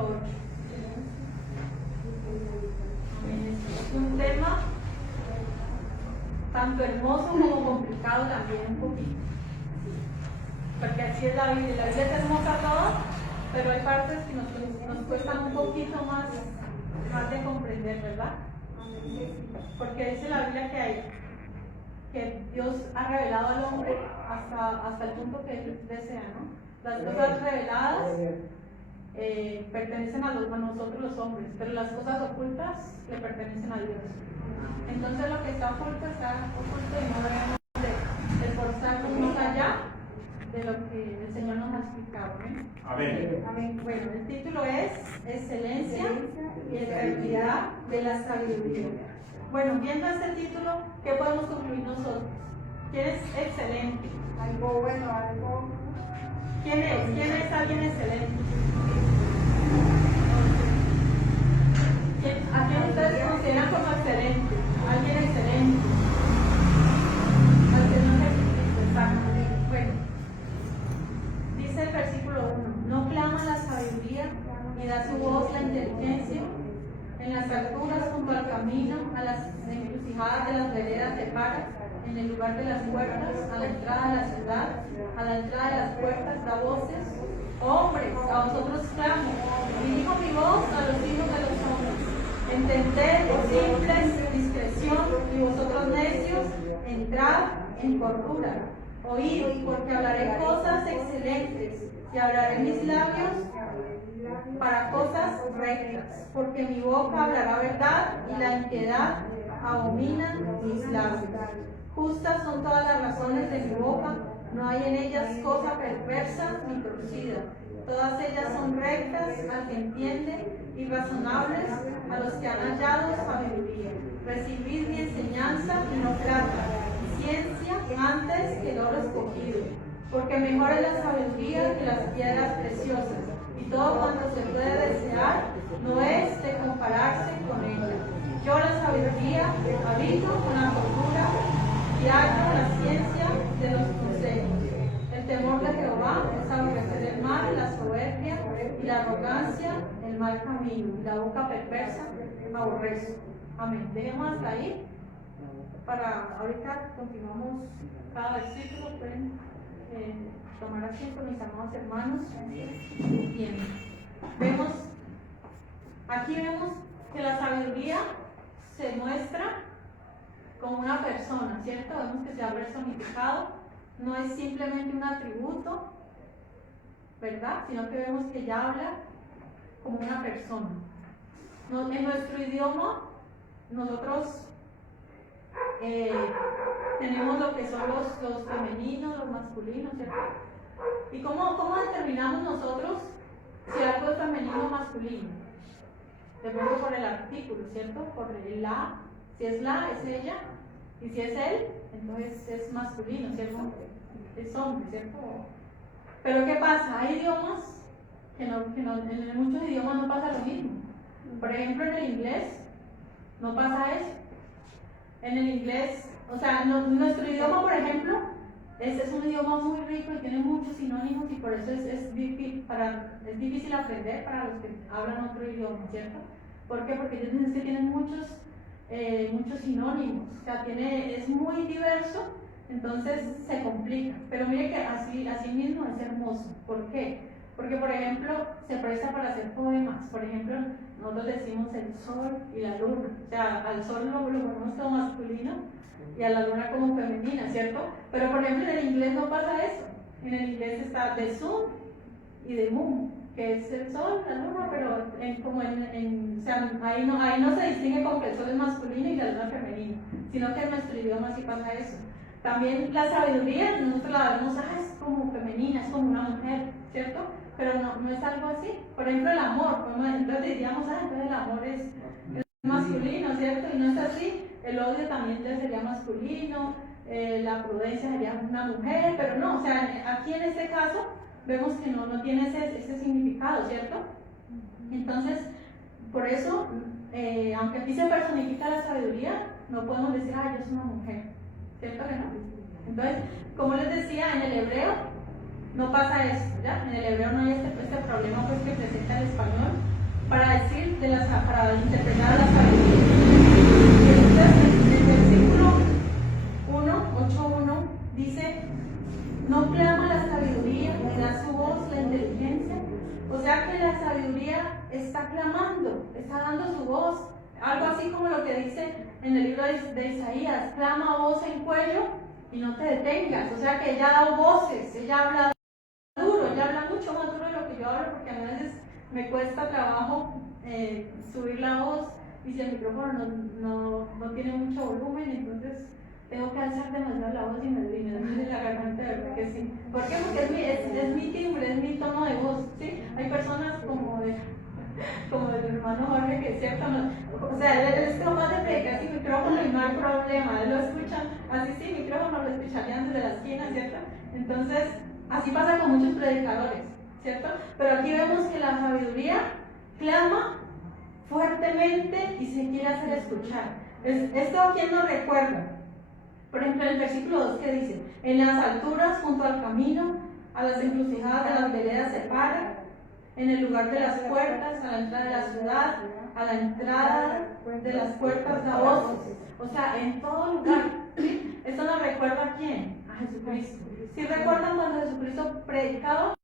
capítulo 8. Es un tema tanto hermoso como complicado también un poquito. Porque así es la Biblia. La Biblia es hermosa toda, pero hay partes que nos cuestan un poquito más de comprender, ¿verdad? Porque dice la Biblia que Dios ha revelado al hombre hasta el punto que él desea, ¿no? Las cosas reveladas pertenecen a nosotros los hombres, pero las cosas ocultas le pertenecen a Dios. Entonces lo que está oculto y no debemos de esforzarnos más allá de lo que el Señor nos ha explicado. Amén. Amén. Bueno, el título es Excelencia y Eternidad de la Sabiduría. Bueno, viendo este título, ¿qué podemos concluir nosotros? ¿Quién es excelente? Algo bueno, algo. ¿Quién es alguien excelente? ¿A quién ustedes consideran como excelente? Alguien excelente. Al Señor Jesucristo, exactamente. Bueno, dice el versículo 1: no clama la sabiduría, ni da su voz la inteligencia. En las alturas, junto al camino, a las encrucijadas de las veredas se para, en el lugar de las puertas, a la entrada de la ciudad, a la entrada de las puertas da voces: hombres, a vosotros clamo, dirijo mi voz a los hijos de los hombres. Entended, simples, discreción, y vosotros necios, entrad en cordura. Oíd, porque hablaré cosas excelentes, y hablaré mis labios para cosas rectas, porque mi boca hablará verdad, y la impiedad abomina mis labios. Justas son todas las razones de mi boca, no hay en ellas cosa perversa ni torcida. Todas ellas son rectas al que entiende, y razonables a los que han hallado sabiduría. Recibid mi enseñanza y no plata, y ciencia antes que el oro escogido, porque mejor es la sabiduría que las piedras preciosas, y todo cuanto se puede desear no es de compararse con ella. Yo la sabiduría habito con la cordura, y hallo la ciencia de los consejos. El temor de Jehová es aborrecer el mal, la soberbia y la arrogancia, el mal camino, y la boca perversa aborrezco. Amén. Dejemos hasta ahí. Para ahorita continuamos cada versículo. Pueden tomar asiento, mis amados hermanos. Bien. Aquí vemos que la sabiduría se muestra como una persona, ¿cierto? Vemos que se ha personificado, no es simplemente un atributo, ¿verdad? Sino que vemos que ella habla como una persona. En nuestro idioma, nosotros tenemos lo que son los femeninos, los masculinos, ¿cierto? ¿Y cómo determinamos nosotros si algo es femenino o masculino? De pronto por el artículo, ¿cierto? Por el la. Si es la, es ella, y si es él, entonces es masculino, ¿cierto? Es hombre, ¿cierto? Pero ¿qué pasa? Hay idiomas en muchos idiomas no pasa lo mismo. Por ejemplo, en el inglés no pasa eso. En el inglés, o sea, nuestro idioma, por ejemplo, es un idioma muy rico y tiene muchos sinónimos, y por eso es difícil aprender para los que hablan otro idioma, ¿cierto? ¿Por qué? Porque ellos dicen que tienen muchos sinónimos, o sea, es muy diverso, entonces se complica. Pero mire que así mismo es hermoso. ¿Por qué? Porque, por ejemplo, se presta para hacer poemas. Por ejemplo, nosotros decimos el sol y la luna, o sea, al sol lo ponemos como masculino y a la luna como femenina, ¿cierto? Pero, por ejemplo, en el inglés no pasa eso. En el inglés está the sun y the moon, que es el sol, la luna, pero o sea, ahí no se distingue como que el sol es masculino y la luna femenina, sino que en nuestro idioma sí pasa eso. También la sabiduría, nosotros la vemos, es como femenina, es como una mujer, ¿cierto? Pero no es algo así. Por ejemplo, el amor, entonces diríamos, entonces el amor es masculino, ¿cierto? Y no es así. El odio también sería masculino, la prudencia sería una mujer, pero no, o sea, aquí en este caso vemos que no tiene ese significado, ¿cierto? Entonces, por eso, aunque aquí se personifica la sabiduría, no podemos decir, yo soy una mujer, ¿cierto que no? Entonces, como les decía, en el hebreo no pasa eso, ¿ya? En el hebreo no hay este problema pues que presenta el español, para interpretar la sabiduría. Entonces, en el versículo 8:1 dice, no clama la sabiduría, ni da su voz la inteligencia. O sea que la sabiduría está clamando, está dando su voz. Algo así como lo que dice en el libro de Isaías, clama voz en cuello y no te detengas. O sea que ella ha dado voces, ella habla duro, ella habla mucho más duro de lo que yo hablo, porque a veces me cuesta trabajo subir la voz y si el micrófono no tiene mucho volumen, entonces tengo que alzar demasiado la voz y me duele la garganta, de verdad que sí. ¿Por qué? Porque es mi timbre, es mi tono de voz, ¿sí? Hay personas como el hermano Jorge, que es cierto, o sea, él es capaz de predicar sin micrófono y no hay problema, él lo escucha así sin micrófono, lo escucharían desde la esquina, ¿cierto? Entonces, así pasa con muchos predicadores, ¿cierto? Pero aquí vemos que la sabiduría clama fuertemente y se quiere hacer escuchar. ¿Esto a quién nos recuerda? Por ejemplo, en el versículo 2 que dice, en las alturas junto al camino, a las encrucijadas de las veredas se para, en el lugar de las puertas, a la entrada de la ciudad, a la entrada de las puertas da voces. O sea, en todo lugar. ¿Sí? ¿Esto nos recuerda a quién? A Jesucristo. Si recuerdan cuando Jesucristo predicaba,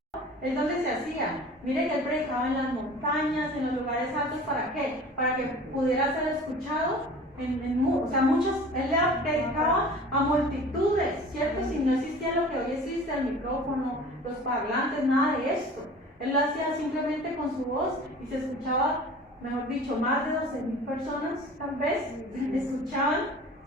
¿es donde se hacía? Miren que él predicaba en las montañas, en los lugares altos, ¿para qué? Para que pudiera ser escuchado. O sea, él le predicaba a multitudes, ¿cierto? Si no existía lo que hoy existe, el micrófono, los parlantes, nada de esto. Él lo hacía simplemente con su voz y se escuchaba, mejor dicho, más de 12,000 personas, tal vez, escuchaban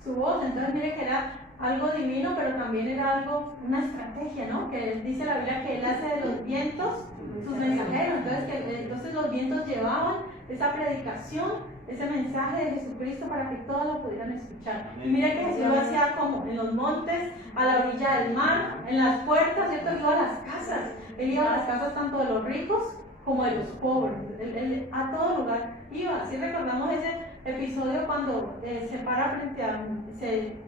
su voz. Entonces, mire que era algo divino, pero también era una estrategia, ¿no? Que dice la Biblia que él hace de los vientos sus mensajeros. Entonces los vientos llevaban esa predicación, ese mensaje de Jesucristo para que todos lo pudieran escuchar. Y mire que Jesús lo hacía como en los montes, a la orilla del mar, en las puertas, ¿cierto? Él iba a las casas. Él iba a las casas tanto de los ricos como de los pobres. Él a todo lugar iba. Si recordamos ese episodio cuando se para frente a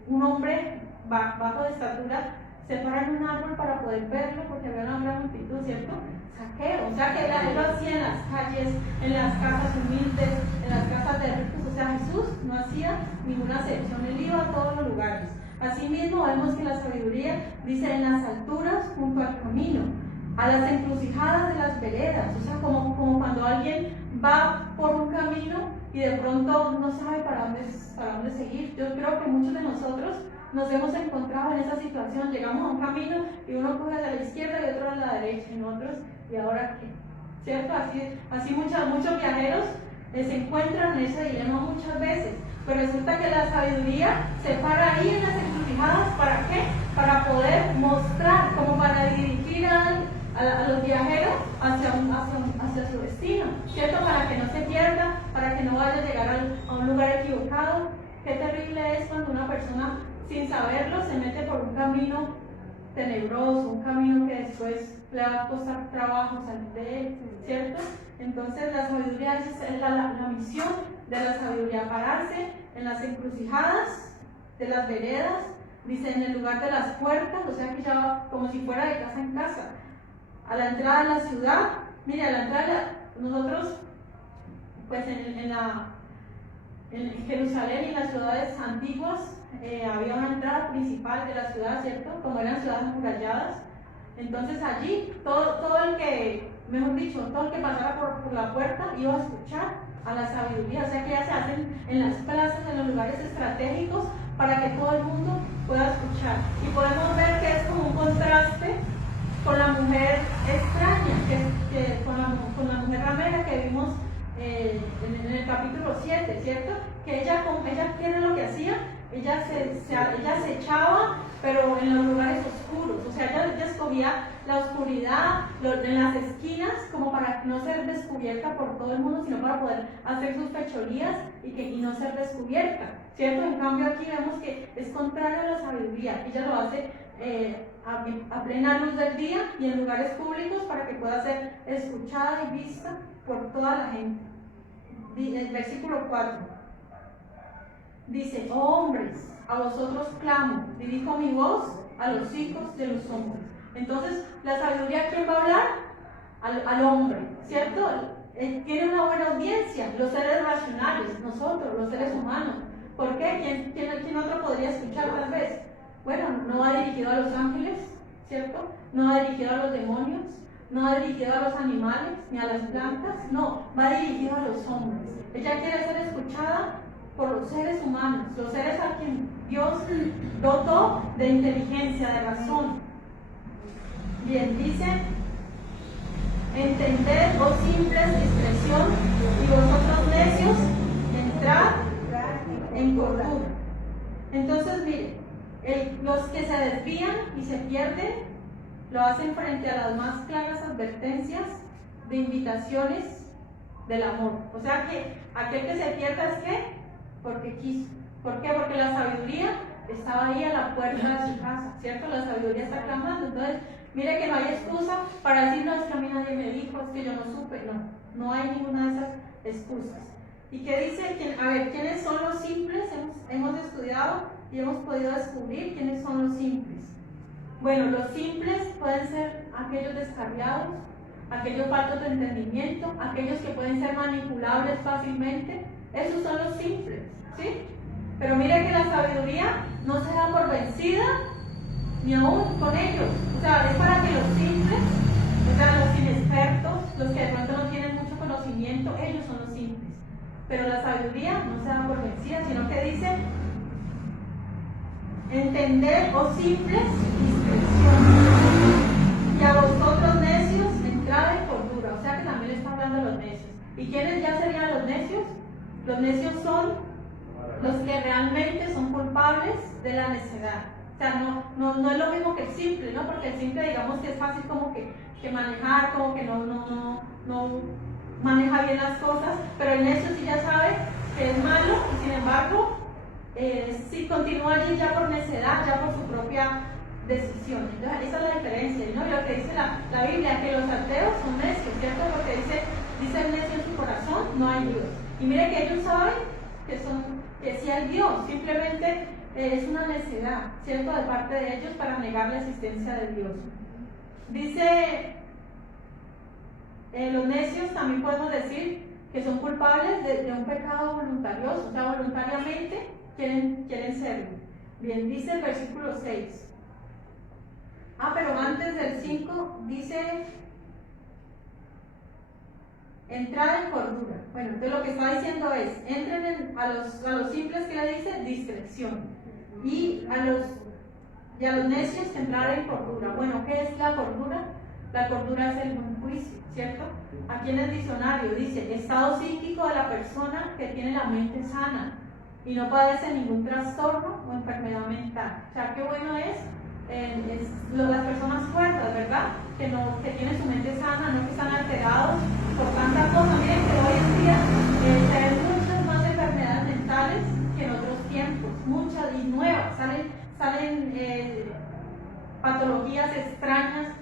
un hombre bajo de estatura, se para en un árbol para poder verlo porque había una gran multitud, ¿cierto? Saqueo. O sea que él lo hacía en las calles, en las casas humildes, en las casas de ricos. O sea, Jesús no hacía ninguna excepción, él iba a todos los lugares. Asimismo vemos que la sabiduría dice en las alturas junto al camino, a las encrucijadas de las veredas. O sea, como cuando alguien va por un camino y de pronto no sabe para dónde seguir. Yo creo que muchos de nosotros nos hemos encontrado en esa situación. Llegamos a un camino y uno coge a la izquierda y otro a la derecha, y nosotros, ¿y ahora qué? ¿Cierto? Así muchos viajeros se encuentran en ese dilema muchas veces. Pero resulta que la sabiduría se para ahí en las encrucijadas. ¿Para qué? Para poder mostrar, como para dirigir a los viajeros hacia su destino, ¿cierto? Para que no se pierda, para que no vaya a llegar a un lugar equivocado. Qué terrible es cuando una persona, sin saberlo, se mete por un camino tenebroso, un camino que después le va a costar trabajo salir de él, ¿cierto? Entonces la sabiduría es la misión de la sabiduría, pararse en las encrucijadas de las veredas, dice en el lugar de las puertas, o sea que ya va como si fuera de casa en casa, a la entrada de la ciudad. Mire, a la entrada, nosotros pues en Jerusalén y en las ciudades antiguas había una entrada principal de la ciudad, ¿cierto? Como eran ciudades amuralladas. Entonces allí todo el que, mejor dicho, todo el que pasara por la puerta iba a escuchar a la sabiduría. O sea que ya se hacen en las plazas, en los lugares estratégicos, para que todo el mundo pueda escuchar. Y podemos ver que es como un contraste con la mujer extraña, con la mujer ramera que vimos en el capítulo 7, ¿cierto? Que ella ¿qué lo que hacía? Ella se echaba, pero en los lugares oscuros. O sea, ella escogía la oscuridad en las esquinas, como para no ser descubierta por todo el mundo, sino para poder hacer sus fechorías y no ser descubierta, ¿cierto? En cambio aquí vemos que es contrario a la sabiduría. Ella lo hace a plena luz del día y en lugares públicos para que pueda ser escuchada y vista por toda la gente. El versículo 4 dice: oh hombres, a vosotros clamo, dirijo mi voz a los hijos de los hombres. Entonces, la sabiduría, ¿quién va a hablar? Al hombre, ¿cierto? tiene una buena audiencia, los seres racionales, nosotros, los seres humanos. ¿Por qué? ¿Quién otro podría escuchar tal vez? Bueno, no va dirigido a los ángeles, ¿cierto? No va dirigido a los demonios, no va dirigido a los animales ni a las plantas, no, va dirigido a los hombres. Ella quiere ser escuchada por los seres humanos, los seres a quien Dios dotó de inteligencia, de razón. Bien, dice, entended, vos simples, discreción, y vosotros necios, entrad en cordura. Entonces, mire, los que se desvían y se pierden, lo hacen frente a las más claras advertencias de invitaciones del amor. O sea que aquel que se pierda es ¿qué? Porque quiso. ¿Por qué? Porque la sabiduría estaba ahí a la puerta de su casa, ¿cierto? La sabiduría está clamando. Entonces, mire que no hay excusa para decir, no, es que a mí nadie me dijo, es que yo no supe. No hay ninguna de esas excusas. ¿Y qué dice? A ver, ¿quiénes son los simples? Hemos estudiado y hemos podido descubrir quiénes son los simples. Bueno, los simples pueden ser aquellos descarriados, aquellos faltos de entendimiento, aquellos que pueden ser manipulables fácilmente. Esos son los simples, ¿sí? Pero mire que la sabiduría no se da por vencida ni aún con ellos. O sea, es para que los simples, o sea, los inexpertos, los que de pronto no tienen mucho conocimiento, ellos son los simples. Pero la sabiduría no se da por vencida, sino que dice, entender, oh simples, discreción. Y a vosotros necios, entrad en cordura. O sea que también le está hablando a los necios. ¿Y quiénes ya serían los necios? Los necios son los que realmente son culpables de la necedad. O sea, no es lo mismo que el simple, ¿no? Porque el simple, digamos que es fácil como que manejar, como que no maneja bien las cosas, pero el necio sí ya sabe que es malo y sin embargo, si continúa allí ya por necedad, ya por su propia decisión. Entonces, esa es la diferencia, ¿no? Lo que dice la Biblia, que los ateos son necios, ¿cierto? Porque dice el necio en su corazón, no hay Dios. Y mire que ellos saben que sí hay Dios, simplemente es una necedad, ¿cierto? De parte de ellos para negar la existencia de Dios. Dice, los necios también podemos decir que son culpables de un pecado voluntarioso, o sea, voluntariamente quieren serlo. Bien, dice el versículo 6. Pero antes del 5 dice, entrad en cordura. Bueno, entonces lo que está diciendo es, entren a los simples, que le dice, discreción. Y a los necios, entrar en cordura. Bueno, ¿qué es la cordura? La cordura es el buen juicio, ¿cierto? Aquí en el diccionario dice, estado psíquico de la persona que tiene la mente sana y no padece ningún trastorno o enfermedad mental. O sea, qué bueno es las personas fuertes, ¿verdad? Que tienen su mente sana, no que están alterados por tanta cosa. Miren que hoy en día se ven muchas más enfermedades mentales que en otros tiempos, muchas y nuevas. Salen patologías extrañas,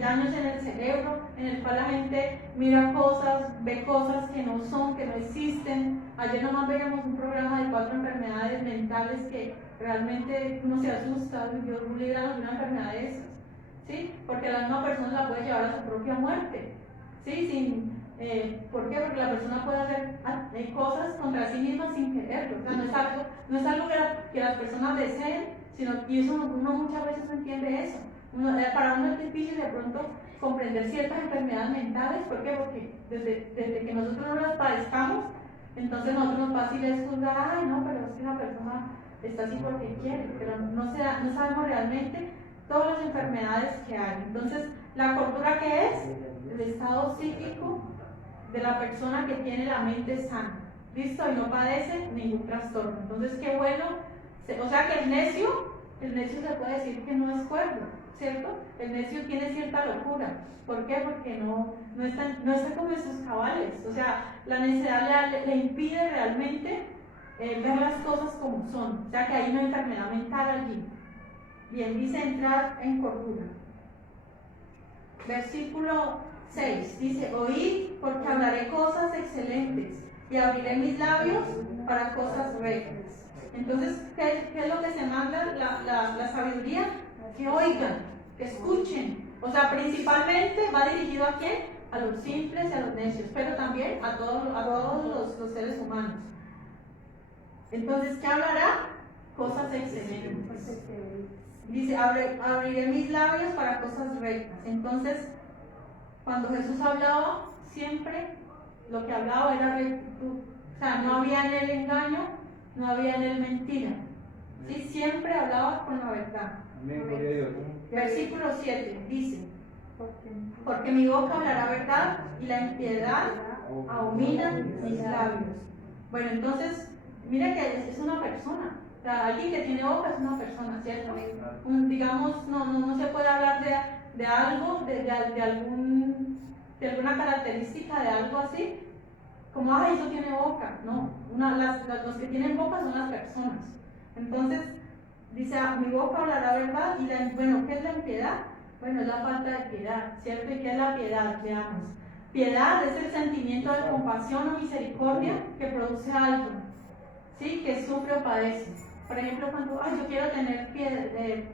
daños en el cerebro, en el cual la gente mira cosas, ve cosas que no son, que no existen. Ayer nomás veíamos un programa de 4 enfermedades mentales que realmente uno se asusta, Dios libra de una enfermedad de esas, ¿sí? Porque la misma persona la puede llevar a su propia muerte, ¿sí? ¿Por qué? Porque la persona puede hacer cosas contra sí misma sin quererlo. O sea, no es algo que las personas deseen, y eso uno muchas veces no entiende eso. Para uno es difícil de pronto comprender ciertas enfermedades mentales. ¿Por qué? Porque desde que nosotros no las padezcamos, entonces nosotros nos fácil es juzgar, ay no, pero es que la persona está así porque quiere, pero no sabemos realmente todas las enfermedades que hay. Entonces, ¿la cordura qué es? El estado psíquico de la persona que tiene la mente sana, ¿listo? Y no padece ningún trastorno. Entonces, qué bueno, o sea que el necio se puede decir que no es cuerdo, ¿cierto? El necio tiene cierta locura. ¿Por qué? Porque no está como en sus cabales. O sea, la necedad le impide realmente ver las cosas como son. O sea que hay una enfermedad mental allí. Bien, dice entrar en cordura. Versículo 6 dice, oíd porque hablaré cosas excelentes y abriré mis labios para cosas rectas. Entonces, ¿qué es lo que se manda la sabiduría? Que oigan, que escuchen. O sea, principalmente va dirigido a quién? a los simples y a los necios, pero también a todos los seres humanos. Entonces, ¿qué hablará? Cosas excelentes. Dice, abriré mis labios para cosas rectas. Entonces, cuando Jesús hablaba, siempre lo que hablaba era rectitud. O sea, no había en él engaño, no había en él mentira. ¿Sí? Siempre hablaba con la verdad. Versículo 7 dice, porque mi boca hablará verdad y la impiedad abomina mis labios. Bueno, entonces, mira que es una persona. O sea, alguien que tiene boca es una persona, ¿cierto? Digamos, no se puede hablar de algo, de alguna característica de algo así, como, ay, eso tiene boca. No, los que tienen boca son las personas. Entonces, dice, mi boca hablará verdad y bueno, ¿qué es la impiedad? Bueno, es la falta de piedad, ¿cierto? ¿Y qué es la piedad? Veamos. Piedad es el sentimiento de compasión o misericordia que produce algo, ¿sí? Que sufre o padece. Por ejemplo, cuando yo quiero tener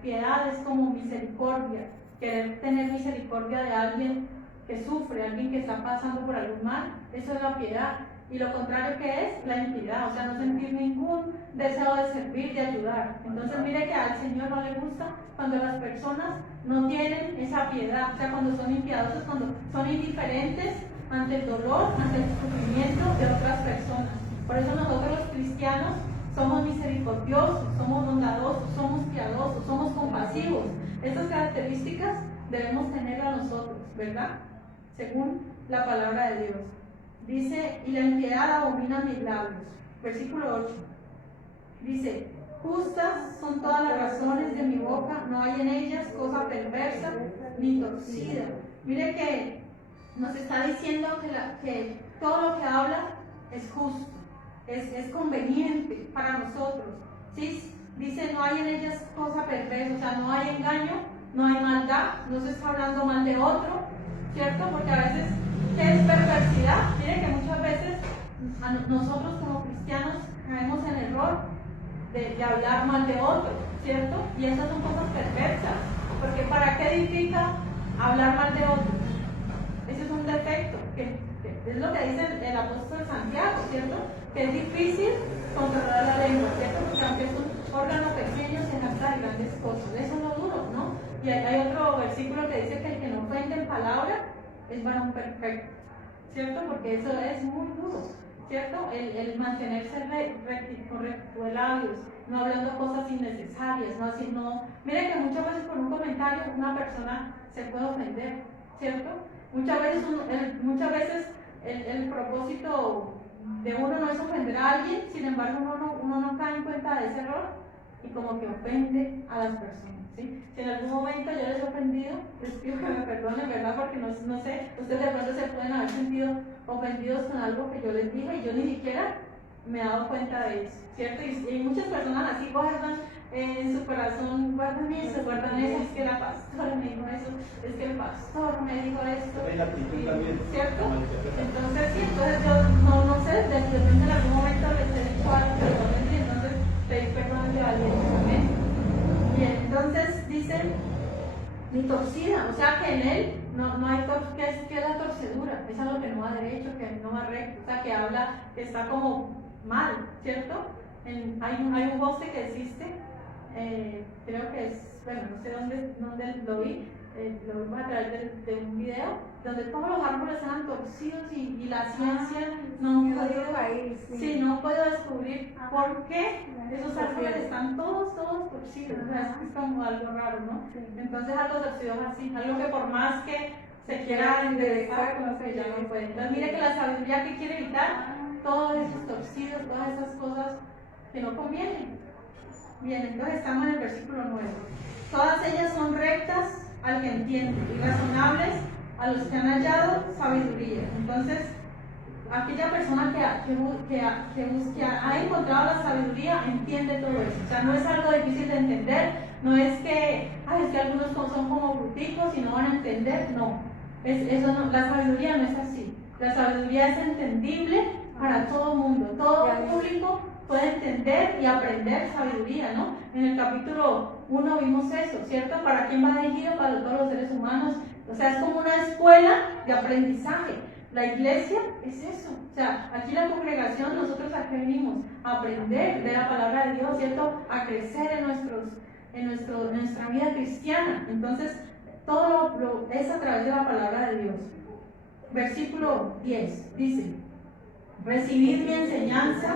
piedad, es como misericordia, querer tener misericordia de alguien que sufre, alguien que está pasando por algún mal, eso es la piedad. Y lo contrario que es la impiedad, o sea, no sentir ningún deseo de servir, de ayudar. Entonces mire que al Señor no le gusta cuando las personas no tienen esa piedad, o sea, cuando son impiedosos, cuando son indiferentes ante el dolor, ante el sufrimiento de otras personas. Por eso nosotros los cristianos somos misericordiosos, somos bondadosos, somos piadosos, somos compasivos. Estas características debemos tener a nosotros, ¿verdad? Según la palabra de Dios. Dice, y la impiedad abomina mis labios. Versículo 8. Dice, justas son todas las razones de mi boca, no hay en ellas cosa perversa ni torcida. Mire que nos está diciendo que todo lo que habla es justo, es conveniente para nosotros. ¿Sí? Dice, no hay en ellas cosa perversa, o sea, no hay engaño, no hay maldad, no se está hablando mal de otro, ¿cierto? Porque a veces, ¿qué es perversidad? Mire que muchas veces nosotros como cristianos caemos en el error de hablar mal de otro, ¿cierto? Y esas son cosas perversas, porque ¿para qué edifica hablar mal de otro? Ese es un defecto, que es lo que dice el apóstol Santiago, ¿cierto? Que es difícil controlar la lengua, ¿cierto? Porque aunque es un órgano pequeño, se jacta de grandes cosas. Eso es lo duro, ¿no? Y hay otro versículo que dice que el que no ofende en palabra es varón perfecto, ¿cierto? Porque eso es muy duro, ¿cierto? El mantenerse recto de labios, no hablando cosas innecesarias, no. Mire que muchas veces por un comentario una persona se puede ofender, ¿cierto? Muchas veces el propósito de uno no es ofender a alguien, sin embargo uno no cae en cuenta de ese error y como que ofende a las personas. ¿Sí? Si en algún momento yo les he ofendido, les pido que me perdonen, ¿verdad? Porque no sé, ustedes de pronto se pueden haber sentido ofendidos con algo que yo les dije y yo ni siquiera me he dado cuenta de eso, ¿cierto? Y muchas personas así guardan en su corazón, guardan eso, es que la pastora me dijo eso, es que el pastor me dijo esto, ¿cierto? Entonces, sí, entonces yo no sé, de repente en algún momento les he dicho algo que no les di, entonces pedí perdón de alguien también. Bien, entonces dice, ni torcida, o sea que en él no hay ¿qué es la torcedura? Es algo que no va derecho, que no va recto, o sea que habla, que está como mal, ¿cierto? Hay un bosque que existe, creo que es, bueno, no sé dónde lo vi a través de un video, donde todos los árboles eran torcidos y la ciencia no ha podido descubrir por qué esos árboles están todos torcidos, o sea, es como algo raro, ¿no? Entonces algo torcido es así, algo que por más que se quiera enderezar, como se ya no puede. Entonces mire que la sabiduría que quiere evitar todos esos torcidos, todas esas cosas que no convienen. Bien, entonces estamos en el versículo 9. Todas ellas son rectas al que entiende y razonables a los que han hallado sabiduría. Entonces, aquella persona que ha encontrado la sabiduría entiende todo eso. O sea, no es algo difícil de entender, no es que algunos son como bruticos y no van a entender, no. La sabiduría no es así. La sabiduría es entendible para todo mundo, todo público puede entender y aprender sabiduría, ¿no? En el capítulo 1 vimos eso, ¿cierto? ¿Para quién va dirigido? Para todos los seres humanos, O sea, es como una escuela de aprendizaje. La iglesia es eso. O sea, aquí la congregación, nosotros aquí venimos a aprender de la palabra de Dios, ¿cierto? A crecer en nuestra vida cristiana. Entonces, todo es a través de la palabra de Dios. Versículo 10 dice: recibid mi enseñanza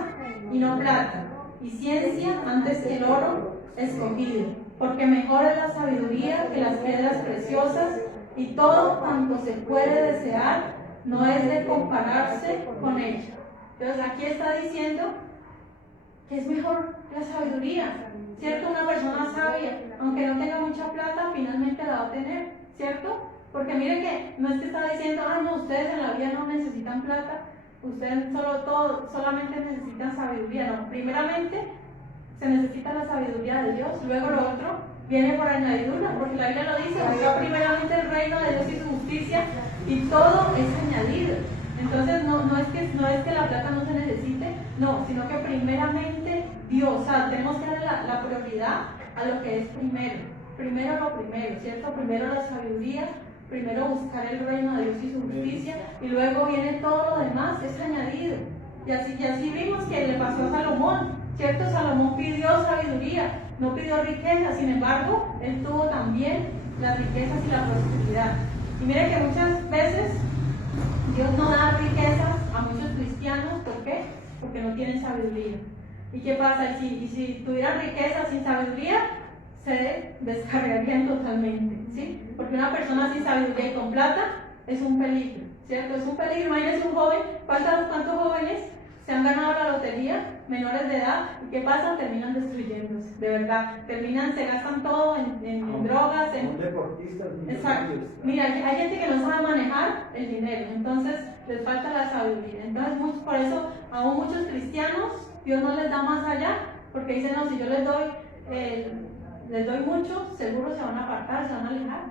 y no plata, y ciencia antes que el oro escogido, porque mejor es la sabiduría que las piedras preciosas, y todo cuanto se puede desear no es de compararse con ella. Entonces aquí está diciendo que es mejor la sabiduría, ¿cierto? Una persona sabia, aunque no tenga mucha plata, finalmente la va a tener, ¿cierto? Porque miren que no es que está diciendo, no, ustedes en la vida no necesitan plata, ustedes solamente necesitan sabiduría. No, primeramente se necesita la sabiduría de Dios, luego lo otro viene por añadidura, porque la Biblia lo dice: busca primeramente el reino de Dios y su justicia, y todo es añadido. Entonces no es que la plata no se necesite, no, sino que primeramente Dios, o sea, tenemos que darle la prioridad a lo que es primero lo primero, ¿cierto? Primero la sabiduría, primero buscar el reino de Dios y su justicia, y luego viene todo lo demás, es añadido. Y así vimos que le pasó a Salomón, ¿cierto? Salomón pidió sabiduría, no pidió riqueza, sin embargo, él tuvo también las riquezas y la prosperidad. Y mire que muchas veces Dios no da riquezas a muchos cristianos, ¿por qué? Porque no tienen sabiduría. ¿Y qué pasa? Y si tuvieran riqueza sin sabiduría, se descargarían totalmente, ¿sí? Porque una persona sin sabiduría y con plata es un peligro, ¿cierto? Es un peligro. Imagínense un joven, ¿cuántos jóvenes se han ganado la lotería, menores de edad, y qué pasa? Terminan destruyéndose, de verdad. Se gastan todo en drogas, en deportistas. Exacto. Mira, hay gente que no sabe manejar el dinero, entonces les falta la sabiduría. Entonces, por eso, aún muchos cristianos, Dios no les da más allá, porque dicen, no, si yo les doy mucho, seguro se van a apartar, se van a alejar,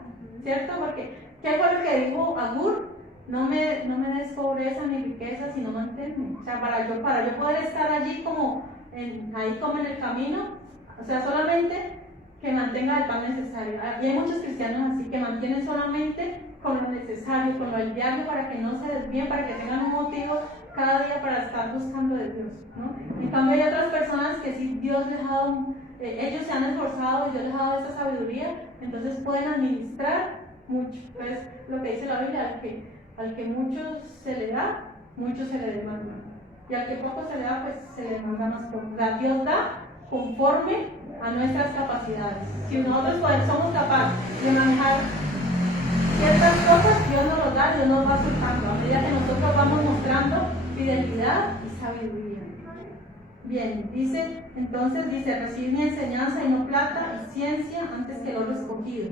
¿cierto? Porque, ¿qué fue lo que dijo Agur? No me des pobreza ni riqueza, sino manténme. O sea, para yo poder estar allí ahí como en el camino, o sea, solamente que mantenga el pan necesario. Y hay muchos cristianos así que mantienen solamente con lo necesario, con lo del diario, para que no se desvíen, para que tengan un motivo cada día para estar buscando de Dios, ¿no? En cambio hay otras personas que sí Dios les ha dado, ellos se han esforzado y Dios les ha dado esa sabiduría, entonces pueden administrar mucho. Entonces, lo que dice la Biblia, al que mucho se le da, mucho se le demanda. Y al que poco se le da, pues se le demanda más poco. Dios da conforme a nuestras capacidades. Si nosotros somos capaces de manejar ciertas cosas, Dios nos lo da, Dios nos va soltando, a medida que nosotros vamos mostrando fidelidad y sabiduría. Bien, entonces dice, recibid mi enseñanza y no plata, y ciencia antes que el oro escogido,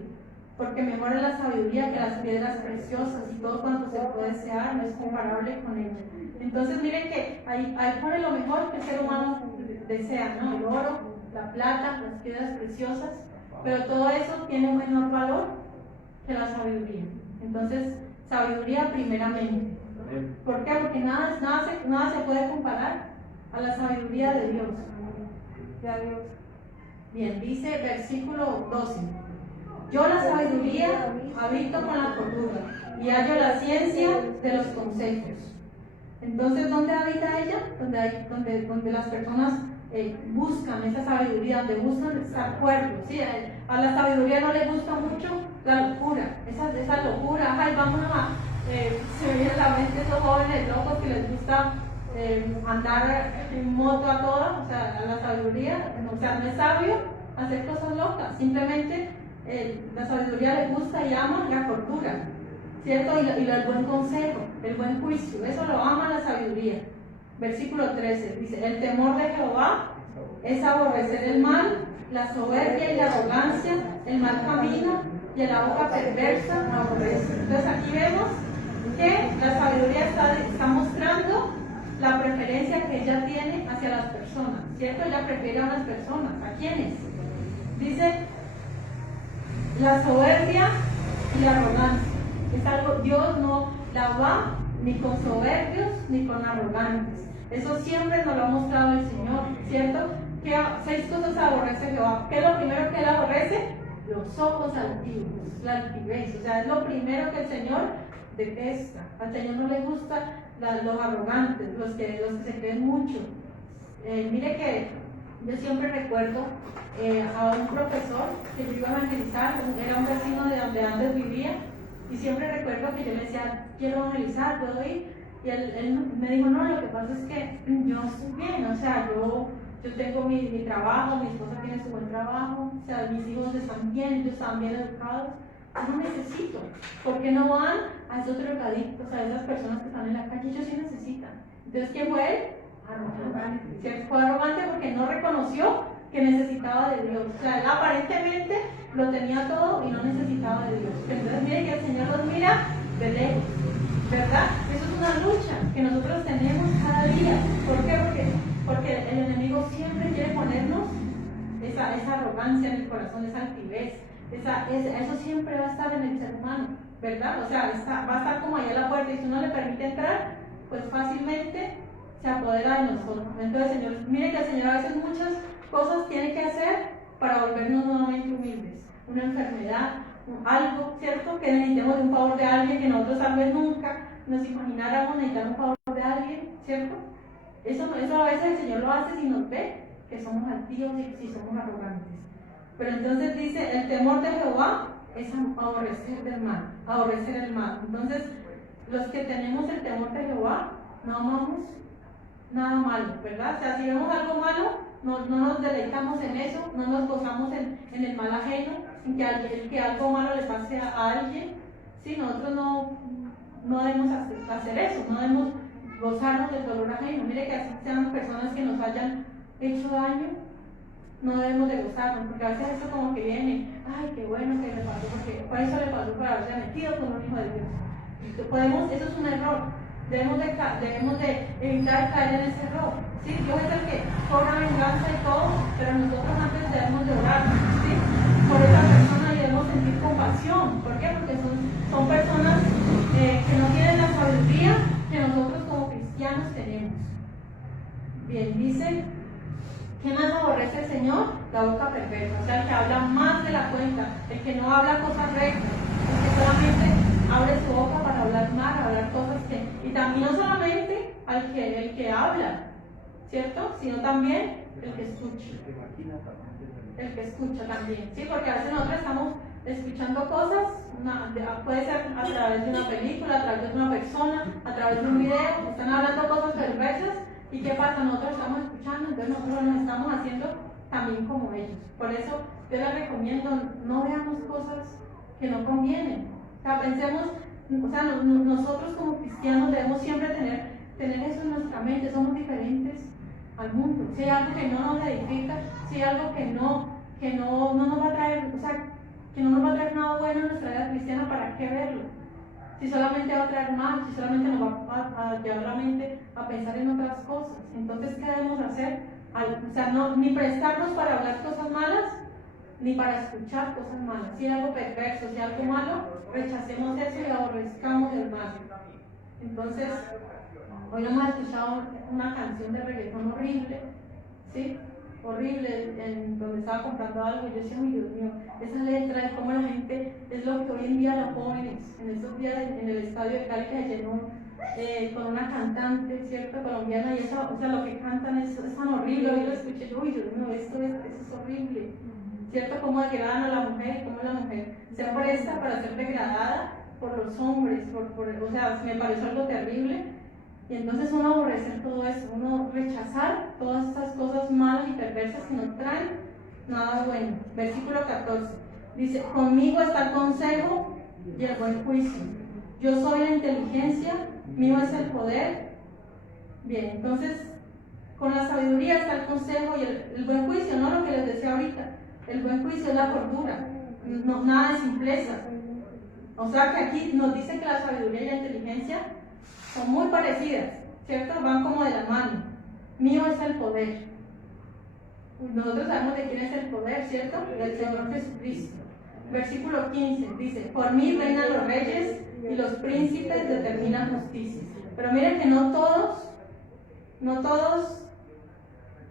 porque mejor es la sabiduría que las piedras preciosas, y todo cuanto se puede desear no es comparable con ella. Entonces miren que ahí pone lo mejor que el ser humano desea, ¿no? El oro, la plata, las piedras preciosas, pero todo eso tiene un menor valor que la sabiduría. Entonces, sabiduría primeramente. ¿Por qué? Porque nada se puede comparar a la sabiduría de Dios. Bien, dice versículo 12: yo la sabiduría habito con la cordura y hallo la ciencia de los consejos. Entonces, ¿dónde habita ella? Donde las personas buscan esa sabiduría, donde buscan estar cuerdos, ¿sí? A la sabiduría no le gusta mucho la locura, esa locura, ay, vámonos se me viene a la mente esos jóvenes locos que les gusta andar en moto a toda, o sea, a la sabiduría, o sea, no es sabio hacer cosas locas, simplemente la sabiduría le gusta y ama la cordura, ¿cierto? Y el buen consejo, el buen juicio, eso lo ama la sabiduría. Versículo 13 dice: el temor de Jehová es aborrecer el mal, la soberbia y la arrogancia, el mal camino y la boca perversa aborrece. Entonces aquí vemos que la sabiduría está mostrando la preferencia que ella tiene hacia las personas, ¿cierto? Ella prefiere a unas personas. ¿A quiénes? Dice la soberbia y la arrogancia. Es algo, Dios no la va ni con soberbios ni con arrogantes. Eso siempre nos lo ha mostrado el Señor, ¿cierto? Que 6 cosas aborrece Jehová. ¿Qué es lo primero que él aborrece? los ojos altivos, la altivez. O sea, es lo primero que el Señor detesta. Al Señor no le gustan los arrogantes, los que se creen mucho. Mire que yo siempre recuerdo a un profesor que yo iba a evangelizar, era un vecino de donde antes vivía, y siempre recuerdo que yo le decía, quiero evangelizar, ¿puedo ir? Y él me dijo, no, lo que pasa es que yo estoy bien, o sea, yo tengo mi trabajo, mi esposa tiene su buen trabajo, o sea, mis hijos están bien, ellos están bien educados, yo no necesito. ¿Por qué no van a esos drogadictos, a esas personas que están en la calle? Ellos sí necesitan. Entonces, ¿qué fue él? Arrogante. ¿Cierto? Fue arrogante porque no reconoció que necesitaba de Dios. O sea, él aparentemente lo tenía todo y no necesitaba de Dios. Entonces, mire que el Señor los mira de lejos, ¿verdad? Eso es una lucha que nosotros tenemos cada día. ¿Por qué? Porque el enemigo siempre quiere ponernos esa arrogancia en el corazón, esa altivez. Eso siempre va a estar en el ser humano, ¿verdad? O sea, va a estar como allá a la puerta, y si uno le permite entrar, pues fácilmente se apodera de nosotros. Entonces, Señor, mire que el Señor a veces muchas cosas tiene que hacer para volvernos nuevamente humildes. Una enfermedad, algo, ¿cierto? Que necesitemos de un favor de alguien que nosotros tal vez nunca nos imagináramos necesitar un favor de alguien, ¿cierto? Eso a veces el Señor lo hace si nos ve que somos altivos y si somos arrogantes. Pero entonces dice, el temor de Jehová es aborrecer el mal. Entonces, los que tenemos el temor de Jehová, no amamos nada malo, ¿verdad? O sea, si vemos algo malo, no nos deleitamos en eso, no nos gozamos en el mal ajeno, en que algo malo le pase a alguien. Sí, nosotros no debemos hacer eso, no debemos gozarnos del dolor ajeno. Mire que así sean personas que nos hayan hecho daño, no debemos de gozarnos, porque a veces eso como que viene, ay, qué bueno que le pasó, porque por eso le pasó por haberse metido con un hijo de Dios. Eso es un error. Debemos de evitar caer en ese error. ¿Sí? Dios es el que cobra venganza y todo, pero nosotros antes debemos de orar, ¿sí? Por esa persona, y debemos sentir compasión. ¿Por qué? Porque son personas que no tienen la sabiduría que nosotros como cristianos tenemos. Bien, dice, ¿qué más aborrece el Señor? La boca perversa, o sea, el que habla más de la cuenta, el que no habla cosas rectas, el que solamente abre su boca para hablar mal, hablar cosas que... Y también no solamente el que habla, ¿cierto? Sino también el que escucha. El que escucha también, ¿sí? Porque a veces nosotros estamos escuchando cosas, puede ser a través de una película, a través de una persona, a través de un video, están hablando cosas perversas, ¿y qué pasa? Nosotros estamos escuchando, entonces nosotros nos estamos haciendo también como ellos. Por eso yo les recomiendo, no veamos cosas que no convienen. O sea, pensemos, o sea, nosotros como cristianos debemos siempre tener eso en nuestra mente, somos diferentes al mundo. Si hay algo que no nos edifica, si hay algo que no nos va a traer, o sea, que no nos va a traer nada bueno en nuestra vida cristiana, ¿para qué verlo? Si solamente va a traer mal, si solamente nos va a llevar la mente a pensar en otras cosas. Entonces, ¿qué debemos hacer? O sea, ni prestarnos para hablar cosas malas, ni para escuchar cosas malas. Si hay algo perverso, si hay algo malo, rechacemos eso y aborrezcamos el mal. Entonces, hoy hemos escuchado una canción de reggaetón horrible, ¿sí? Horrible, en donde estaba comprando algo, y yo decía, uy, Dios mío, esa letra de cómo la gente, es lo que hoy en día los jóvenes, en estos días en el estadio de Cali que se llenó con una cantante, ¿cierto? Colombiana, y esa, o sea, lo que cantan es tan horrible. Hoy lo escuché yo, uy, Dios mío, esto es horrible, ¿cierto? Cómo degradan a la mujer, cómo la mujer se presta para ser degradada por los hombres, o sea, me pareció algo terrible. Y entonces uno aborrecer todo eso, uno rechazar todas estas cosas malas y perversas que no traen nada bueno. Versículo 14 dice, conmigo está el consejo y el buen juicio. Yo soy la inteligencia, mío es el poder. Bien, entonces con la sabiduría está el consejo y el buen juicio, no lo que les decía ahorita. El buen juicio es la cordura, nada de simpleza. O sea que aquí nos dice que la sabiduría y la inteligencia son muy parecidas, ¿cierto? Van como de la mano. Mío es el poder. Nosotros sabemos de quién es el poder, ¿cierto? Del Señor Jesucristo. Versículo 15 dice, por mí reinan los reyes y los príncipes determinan justicia. Pero miren que no todos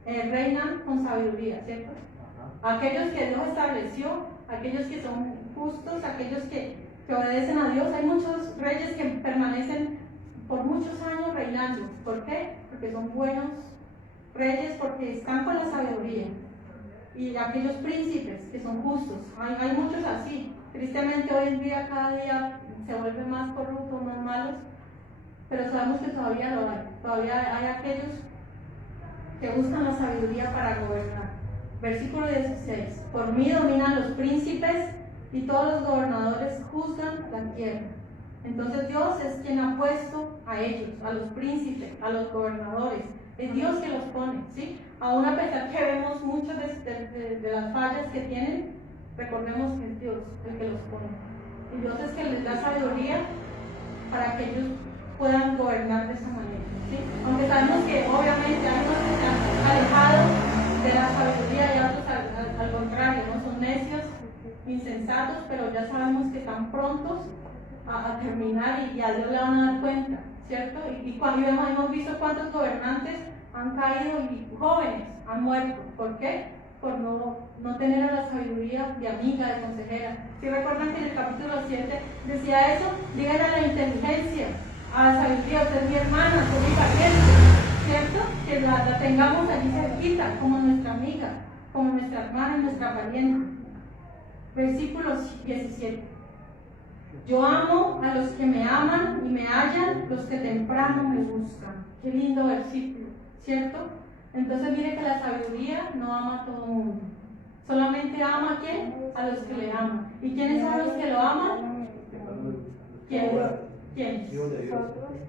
reinan con sabiduría, ¿cierto? Aquellos que Dios estableció, aquellos que son justos, aquellos que obedecen a Dios. Hay muchos reyes que permanecen por muchos años reinando. ¿Por qué? Porque son buenos reyes, porque están con la sabiduría. Y aquellos príncipes que son justos, hay muchos así. Tristemente hoy en día cada día se vuelven más corruptos, más malos, pero sabemos que todavía lo hay. Todavía hay aquellos que buscan la sabiduría para gobernar. Versículo 16. Por mí dominan los príncipes y todos los gobernadores juzgan la tierra. Entonces Dios es quien ha puesto a ellos, a los príncipes, a los gobernadores. Es Dios que los pone, ¿sí? Aún a pesar que vemos muchas de las fallas que tienen, recordemos que es Dios el que los pone. Y Dios es quien les da sabiduría para que ellos puedan gobernar de esa manera, ¿sí? Aunque sabemos que obviamente hay unos que se han alejado de la sabiduría y otros al contrario, ¿no? Son necios, insensatos, pero ya sabemos que están prontos a terminar y a Dios le van a dar cuenta, ¿cierto? Y cuando hemos visto cuántos gobernantes han caído y jóvenes han muerto. ¿Por qué? Por no tener a la sabiduría de amiga, de consejera. Si recuerdan que en el capítulo 7 decía eso, díganle a la inteligencia, a la sabiduría, usted es mi hermana, soy mi pariente, ¿cierto? Que la tengamos allí cerquita, como nuestra amiga, como nuestra hermana y nuestra pariente. Versículo 17. Yo amo a los que me aman y me hallan, los que temprano me buscan. Qué lindo versículo, ¿cierto? Entonces mire que la sabiduría no ama a todo el mundo. Solamente ama a quién? A los que le aman. ¿Y quiénes son los que lo aman? ¿Quiénes? ¿Quiénes?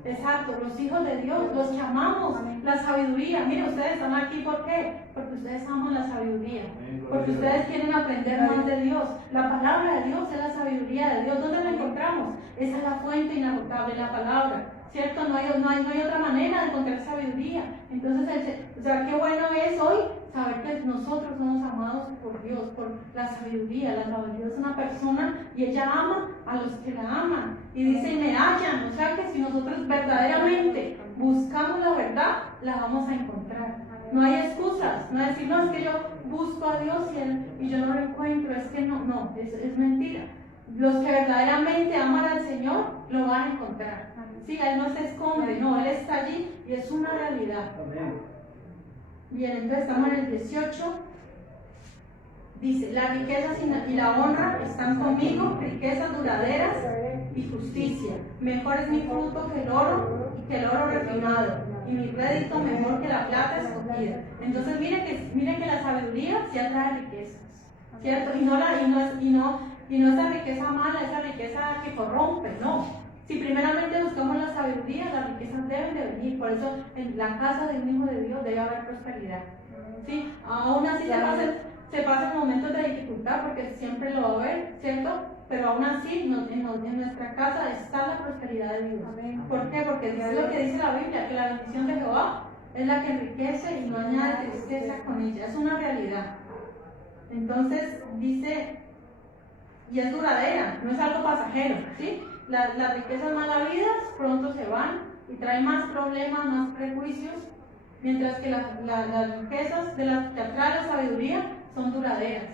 Exacto, los hijos de Dios, los que amamos la sabiduría. Mire, ustedes están aquí, ¿por qué? Porque ustedes aman la sabiduría, porque ustedes quieren aprender más de Dios. La palabra de Dios es la sabiduría de Dios. ¿Dónde la encontramos? Esa es la fuente inagotable, la palabra, ¿cierto? No hay otra manera de encontrar sabiduría. Entonces, qué bueno es hoy saber que nosotros somos amados por Dios, por la sabiduría. La sabiduría es una persona y ella ama a los que la aman. Y dice, me hallan. O sea que si nosotros verdaderamente buscamos la verdad, la vamos a encontrar. No hay excusas, no es decir, no, es que yo busco a Dios y yo no lo encuentro, es que no, es mentira. Los que verdaderamente aman al Señor, lo van a encontrar. Sí, Él no se esconde, no, Él está allí y es una realidad. Bien, entonces estamos en el 18. Dice, las riquezas y la honra están conmigo, riquezas duraderas y justicia. Mejor es mi fruto que el oro y que el oro refinado, y mi rédito mejor que la plata escogida. Entonces mire que la sabiduría sí atrae riquezas, ¿cierto? Y no esa riqueza mala, esa riqueza que corrompe, no. Si primeramente buscamos la sabiduría, las riquezas deben de venir. Por eso en la casa de un hijo de Dios debe haber prosperidad, ¿sí? Aún así se pasan momentos de dificultad, porque siempre lo va a haber, ¿cierto? Pero aún así en nuestra casa está la prosperidad de Dios. ¿Por qué? Porque es lo que dice la Biblia, que la bendición de Jehová es la que enriquece y no añade tristeza con ella. Es una realidad. Entonces dice, y es duradera, no es algo pasajero, ¿sí? Las riquezas mal habidas pronto se van y traen más problemas, más prejuicios, mientras que las riquezas de las que atrae la sabiduría son duraderas.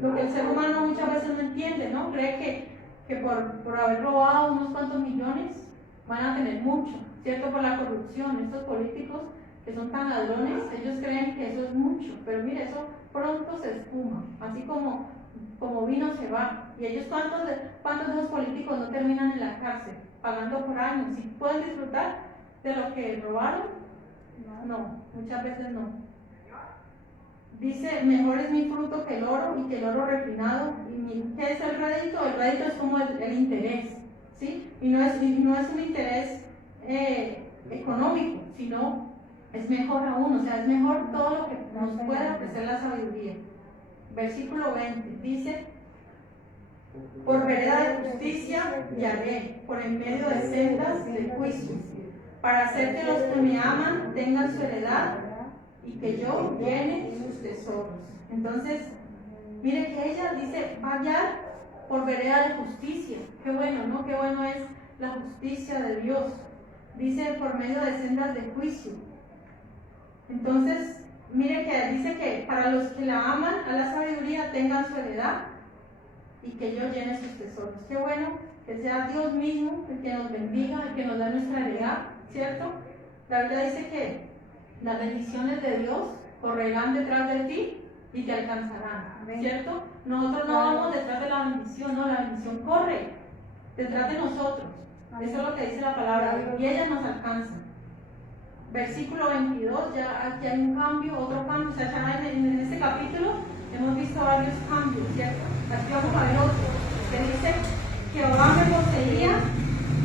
Lo que el ser humano muchas veces no entiende, ¿no? Cree que por haber robado unos cuantos millones van a tener mucho, ¿cierto? Por la corrupción. Estos políticos que son tan ladrones, ellos creen que eso es mucho, pero mire, eso pronto se espuma, así como vino se va. Y ellos, ¿cuántos de esos políticos no terminan en la cárcel, pagando por años? ¿Y pueden disfrutar de lo que robaron? No, muchas veces no. Dice, mejor es mi fruto que el oro y que el oro refinado. ¿Qué es el rédito? El rédito es como el interés, ¿sí? Y no es un interés económico, sino es mejor aún, o sea, es mejor todo lo que nos puede ofrecer la sabiduría. Versículo 20 dice, por vereda de justicia guiaré, por en medio de sendas de juicio, para hacer que los que me aman tengan su heredad y que yo llene sus tesoros. Entonces, mire que ella dice, va a guiar por vereda de justicia. Qué bueno, ¿no? Qué bueno es la justicia de Dios. Dice, por medio de sendas de juicio. Entonces, mire que dice que para los que la aman a la sabiduría tengan su heredad y que yo llene sus tesoros. Qué bueno que sea Dios mismo el que nos bendiga, el que nos da nuestra heredad, ¿cierto? La Biblia dice que las bendiciones de Dios correrán detrás de ti y te alcanzarán, ¿cierto? Nosotros no vamos detrás de la bendición, no, la bendición corre detrás de nosotros. Eso es lo que dice la palabra, y ella nos alcanza. Versículo 22, ya aquí hay un cambio, otro cambio, o sea, ya en este capítulo hemos visto varios cambios, ¿cierto? Aquí vamos a ver otro, que dice: Jehová me poseía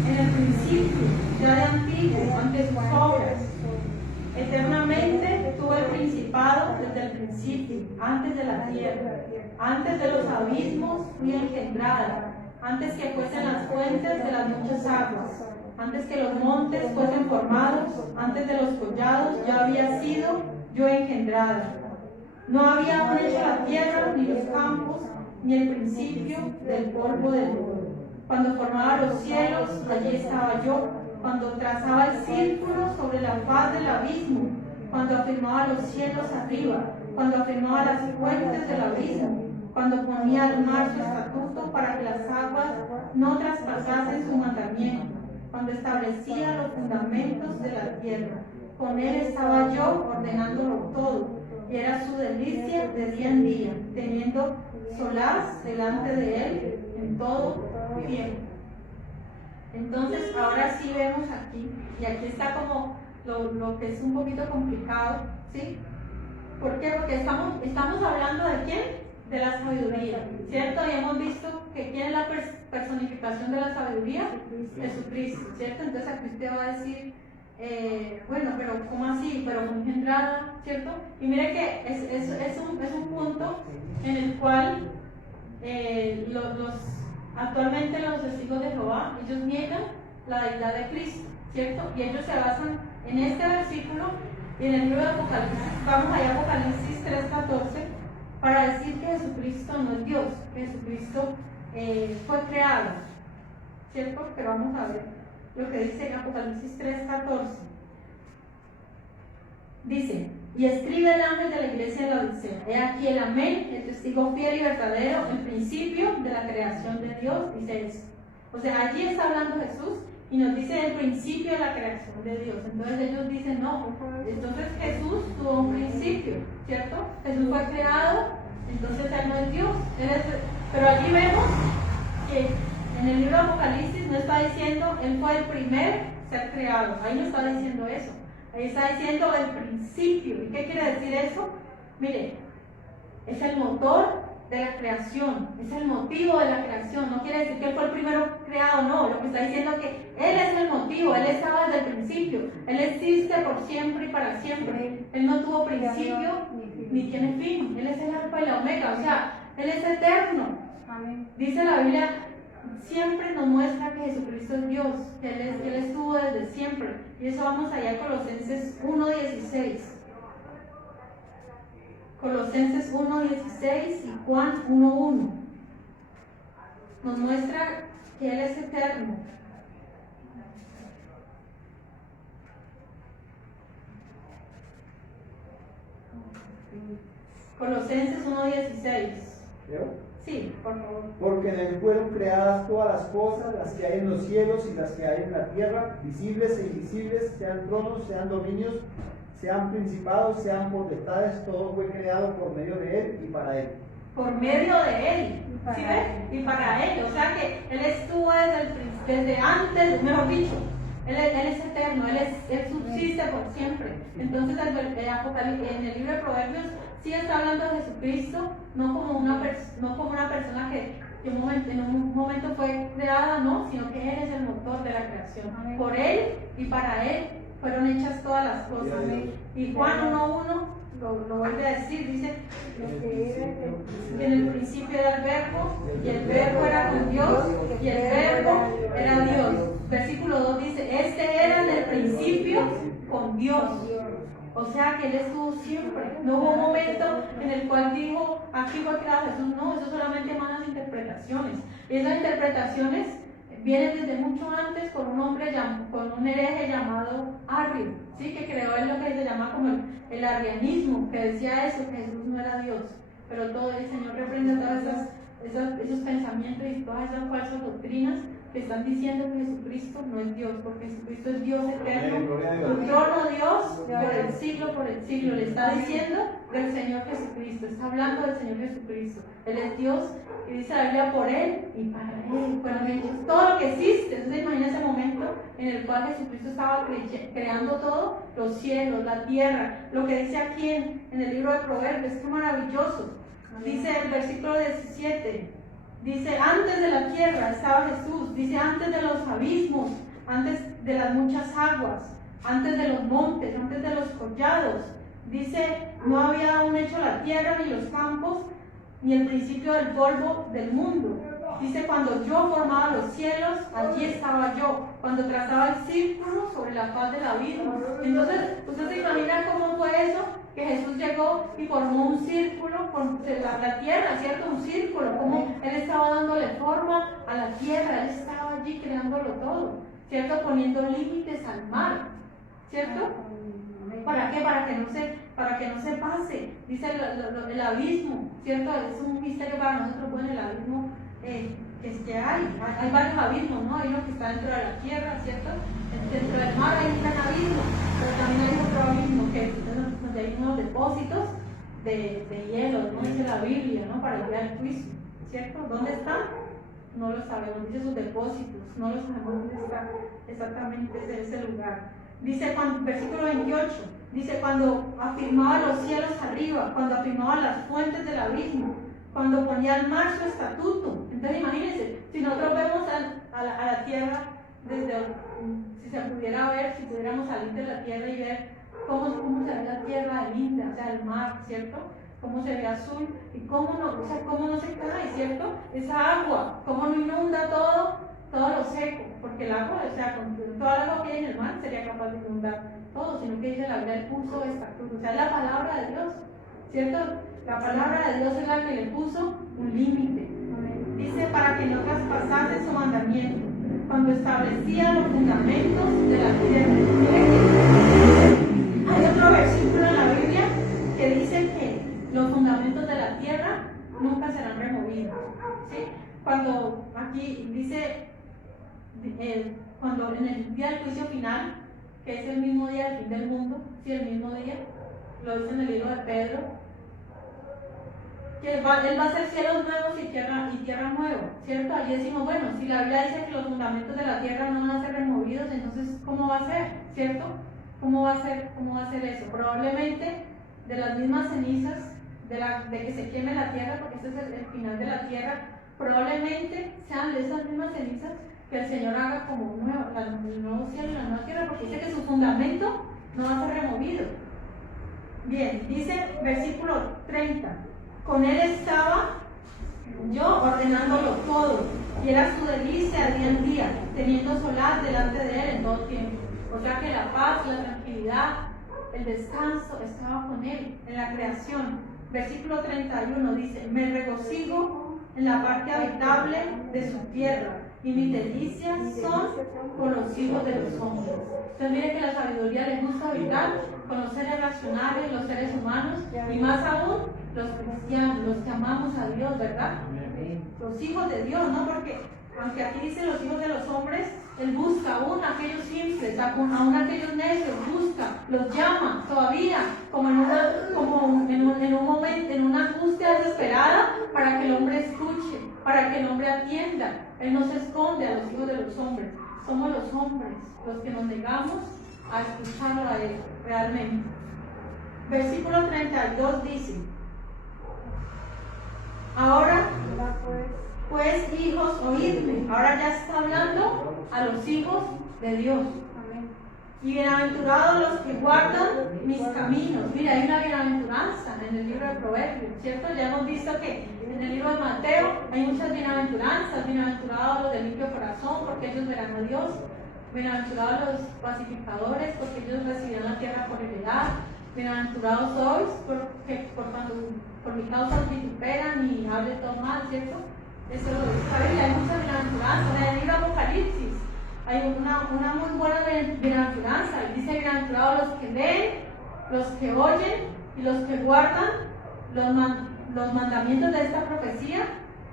en el principio, ya de antiguo, ante sus obras. Eternamente tuve el principado desde el principio, antes de la tierra, antes de los abismos fui engendrada, antes que fuesen las fuentes de las muchas aguas, antes que los montes fuesen formados, antes de los collados ya había sido yo engendrada. No había aún hecho la tierra, ni los campos, ni el principio del polvo del mundo. Cuando formaba los cielos, allí estaba yo. Cuando trazaba el círculo sobre la faz del abismo, cuando afirmaba los cielos arriba, cuando afirmaba las fuentes del abismo, cuando ponía al mar su estatuto para que las aguas no traspasasen su mandamiento, cuando establecía los fundamentos de la tierra. Con él estaba yo ordenándolo todo, y era su delicia de día en día, teniendo solaz delante de él en todo tiempo. Entonces, ahora sí vemos aquí, y aquí está como lo que es un poquito complicado, ¿sí? ¿Por qué? Porque estamos hablando de quién? De la sabiduría, ¿cierto? Y hemos visto que quién es la personificación de la sabiduría, Jesucristo, ¿cierto? Entonces aquí usted va a decir, bueno, pero ¿cómo así? Pero muy engendrada, ¿cierto? Y mire que es un punto en el cual actualmente los testigos de Jehová, ellos niegan la deidad de Cristo, ¿cierto? Y ellos se basan en este versículo y en el libro de Apocalipsis. Vamos allá a Apocalipsis 3:14 para decir que Jesucristo no es Dios, que Jesucristo fue creado, ¿cierto? Pero vamos a ver lo que dice Apocalipsis 3:14. Dice: y escribe el ángel de la iglesia de la Odisea: he aquí el amén, el testigo fiel y verdadero, el principio de la creación de Dios, dice eso. O sea, allí está hablando Jesús y nos dice el principio de la creación de Dios. Entonces ellos dicen, no, entonces Jesús tuvo un principio, ¿cierto? Jesús fue creado, entonces Él no es Dios. Pero allí vemos que en el libro de Apocalipsis no está diciendo Él fue el primer ser creado, ahí no está diciendo eso. Ahí está diciendo el principio. ¿Y qué quiere decir eso? Mire, es el motor de la creación, es el motivo de la creación. No quiere decir que Él fue el primero creado, no. Lo que está diciendo es que Él es el motivo, Él estaba desde el principio. Él existe por siempre y para siempre. Él no tuvo principio ni tiene fin. Él es el alfa y la omega, o sea, Él es eterno. Dice la Biblia, siempre nos muestra que Jesucristo es Dios, que Él estuvo desde siempre. Y eso vamos allá a Colosenses 1:16. Colosenses 1:16 y Juan 1:1. Nos muestra que Él es eterno. Colosenses 1:16. ¿Yo? Sí, por favor. Porque en él fueron creadas todas las cosas, las que hay en los cielos y las que hay en la tierra, visibles e invisibles, sean tronos, sean dominios, sean principados, sean potestades, todo fue creado por medio de él y para él. Por medio de él, ¿sí ves? Y para él, o sea que Él estuvo desde antes, mejor dicho, Él es eterno, Él subsiste por siempre. Entonces en el libro de Proverbios sí está hablando de Jesucristo, no como una persona que en un momento fue creada, no, sino que Él es el motor de la creación. Amén. Por Él y para Él fueron hechas todas las cosas. Amén. Y Juan 1:1 lo vuelve a decir, dice que en el principio era el verbo, y el verbo era con Dios, y el verbo era Dios. Versículo 2 dice, este era en el principio con Dios. O sea que Él estuvo siempre. No hubo un momento en el cual dijo, aquí fue creado Jesús. No, eso solamente malas interpretaciones. Y esas interpretaciones vienen desde mucho antes con un hereje llamado Arrio, ¿sí? Que creó lo que se llama como el arrianismo, que decía eso, que Jesús no era Dios. Pero todo el Señor reprende todas esas esos pensamientos y todas esas falsas doctrinas que están diciendo que Jesucristo no es Dios, porque Jesucristo es Dios eterno, tu trono Dios por el siglo, le está diciendo del Señor Jesucristo, está hablando del Señor Jesucristo, Él es Dios y dice la Biblia por Él y para Él fueron hechos todo lo que existe. Entonces imagina ese momento en el cual Jesucristo estaba creando todo, los cielos, la tierra, lo que dice aquí en el libro de Proverbios, qué maravilloso. Dice el versículo 17, dice, antes de la tierra estaba Jesús, dice, antes de los abismos, antes de las muchas aguas, antes de los montes, antes de los collados, dice, no había aún hecho la tierra ni los campos, ni el principio del polvo del mundo. Dice, cuando yo formaba los cielos, allí estaba yo, cuando trazaba el círculo sobre la faz del abismo. Entonces, ¿usted se imagina cómo fue eso? Que Jesús llegó y formó un círculo con la tierra, ¿cierto? Un círculo, como Él estaba dándole forma a la tierra, Él estaba allí creándolo todo, ¿cierto? Poniendo límites al mar, ¿cierto? ¿Para qué? Para que no se pase, dice el abismo, ¿cierto? Es un misterio para nosotros, bueno, el abismo que hay varios abismos, ¿no? Hay uno que está dentro de la tierra, ¿cierto? Dentro del mar hay un gran abismo, pero también hay otro abismo que donde hay unos depósitos de hielo, ¿no? Dice la Biblia, ¿no? Para el día del juicio, ¿cierto? ¿Dónde están? No lo sabemos, dice sus depósitos, no lo sabemos dónde está exactamente ese lugar. Dice, versículo 28, dice, cuando afirmaba los cielos arriba, cuando afirmaba las fuentes del abismo, cuando ponía al mar su estatuto. Entonces imagínense, si nosotros vemos a la tierra si se pudiera ver, si pudiéramos salir de la tierra y ver cómo se ve la tierra de linda, o sea, el mar, ¿cierto? Cómo se ve azul y cómo no se cae, ¿cierto? Esa agua, cómo no inunda todo lo seco, porque el agua, o sea, con toda el agua que hay en el mar sería capaz de inundar todo, sino que dice la Biblia, Él puso estatuto, o sea, es la palabra de Dios, ¿cierto? La palabra de Dios es la que le puso un límite. Dice, para que no traspasase su mandamiento, cuando establecía los fundamentos de la tierra. Hay otro versículo en la Biblia que dice que los fundamentos de la tierra nunca serán removidos, ¿sí? Cuando aquí dice, cuando en el día del juicio final, que es el mismo día del fin del mundo, sí, el mismo día, lo dice en el libro de Pedro, que Él va a hacer cielos nuevos y tierra nueva, ¿cierto? Allí decimos, bueno, si la Biblia dice que los fundamentos de la tierra no van a ser removidos, entonces, ¿cómo va a ser? ¿Cierto? ¿Cómo va a ser eso? Probablemente de las mismas cenizas, de que se queme la tierra, porque este es el final de la tierra, probablemente sean de esas mismas cenizas que el Señor haga como el nuevo cielo y la nueva tierra, porque dice que su fundamento no va a ser removido. Bien, dice versículo 30. Con Él estaba yo ordenándolo todo, y era su delicia día en día, teniendo solaz delante de Él en todo tiempo. O sea que la paz, la tranquilidad, el descanso estaba con Él en la creación. Versículo 31 dice, me regocijo en la parte habitable de su tierra, y mis delicias son con los hijos de los hombres. Entonces mire que la sabiduría les gusta habitar con los seres racionales, los seres humanos, y más aún los cristianos, los que amamos a Dios, ¿verdad? Los hijos de Dios, ¿no? Porque aunque aquí dice los hijos de los hombres, Él busca aún a aquellos simples, aún a aquellos necios, busca, los llama todavía, como en un momento, en una angustia desesperada, para que el hombre escuche, para que el hombre atienda. Él no se esconde a los hijos de los hombres, somos los hombres los que nos negamos a escucharlo a Él realmente. Versículo 32 dice, ahora pues hijos, oídme. Ahora ya está hablando a los hijos de Dios. Y bienaventurados los que guardan mis caminos. Mira, hay una bienaventuranza en el libro de Proverbios, ¿cierto? Ya hemos visto que en el libro de Mateo hay muchas bienaventuranzas. Bienaventurados los de limpio corazón, porque ellos verán a Dios. Bienaventurados los pacificadores, porque ellos recibirán la tierra por heredad. Bienaventurados sois, porque por mi causa os vituperan y hable todo mal, ¿cierto? Eso lo dice. Hay muchas bienaventuranzas. En el libro de Apocalipsis hay una muy buena bienaventuranza. Dice, bienaventurados los que ven, los que oyen y los que guardan los mandamientos de esta profecía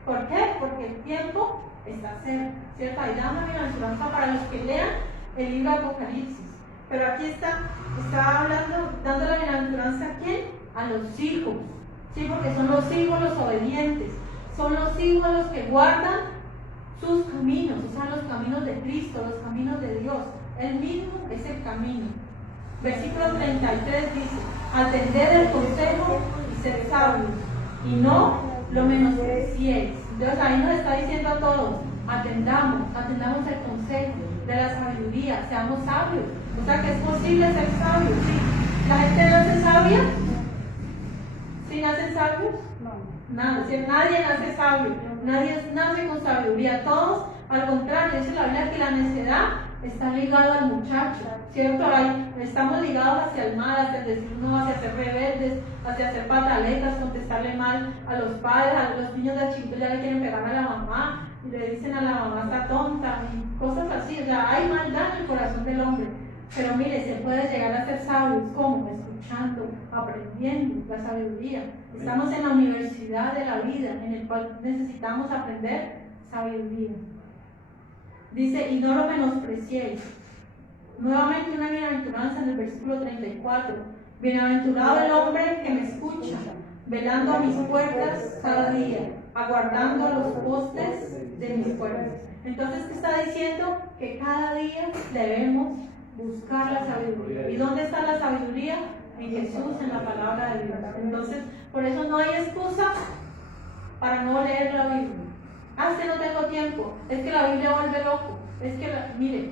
¿Por qué? Porque el tiempo está cerca, ¿cierto? Ahí da una bienaventuranza para los que lean el libro de Apocalipsis. Pero aquí está hablando, dando la bienaventuranza ¿a quién? A los hijos, ¿sí? Porque son los hijos los obedientes, son los hijos los que guardan sus caminos, o sea, los caminos de Cristo, los caminos de Dios. Él mismo es el camino. Versículo 33 dice: atended el consejo y sed sabios, y no lo menospreciéis. Entonces ahí nos está diciendo a todos: atendamos el consejo de la sabiduría, seamos sabios. O sea que es posible ser sabios, ¿sí? ¿La gente nace sabia? ¿Sí nacen sabios? Nada, si nadie nace sabio, nadie nace con sabiduría, todos al contrario. Dice la Biblia que la necedad está ligada al muchacho, ¿cierto? Estamos ligados hacia el mal, hacia el decir no, hacia ser rebeldes, hacia hacer pataletas, contestarle mal a los padres, a los niños de chiquitos ya le quieren pegar a la mamá y le dicen a la mamá está tonta y cosas así. O sea, hay maldad en el corazón del hombre. Pero mire, se puede llegar a ser sabios, ¿cómo? Escuchando, aprendiendo la sabiduría. Estamos en la universidad de la vida, en el cual necesitamos aprender sabiduría. Dice, y no lo menospreciéis. Nuevamente una bienaventuranza en el versículo 34. Bienaventurado el hombre que me escucha, velando a mis puertas cada día, aguardando los postes de mis puertas. Entonces, ¿qué está diciendo? Que cada día debemos buscar la sabiduría. ¿Y dónde está la sabiduría? En Jesús, en la palabra de Dios. Entonces, por eso no hay excusa para no leer la Biblia. Es que no tengo tiempo, es que la Biblia vuelve loco, es que, mire,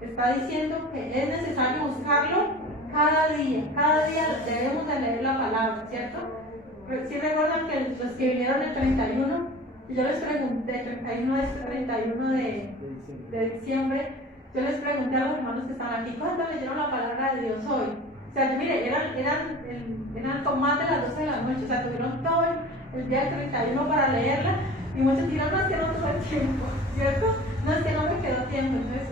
está diciendo que es necesario buscarlo cada día debemos de leer la palabra, ¿cierto? ¿Sí recuerdan que los que vinieron el 31, yo les pregunté, el 31 de diciembre, yo les pregunté a los hermanos que estaban aquí, ¿cuándo leyeron la palabra de Dios hoy? O sea, mire, eran como más de las 12 de la noche, o sea, tuvieron todo el día del 31 para leerla, y muchos dirán, no, es que no tuve tiempo, ¿cierto? No, es que no me quedó tiempo. Entonces,